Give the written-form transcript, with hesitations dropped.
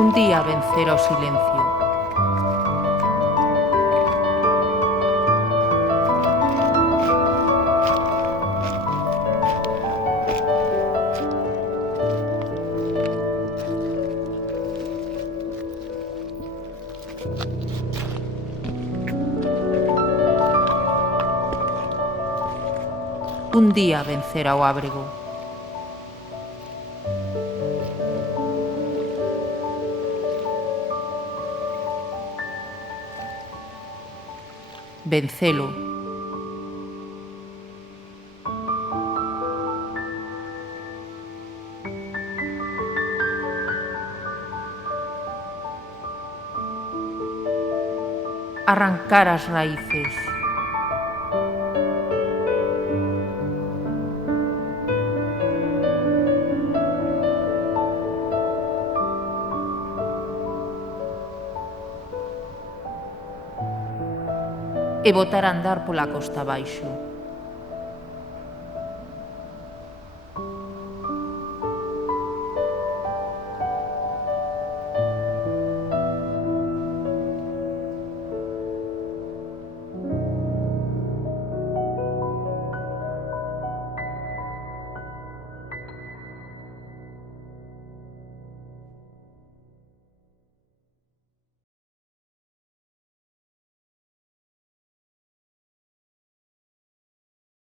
Un día vencer ao silencio. Un día vencer ao ábrego. Vencelo. Arrancar as raíces. E botar a andar pola costa abaixo.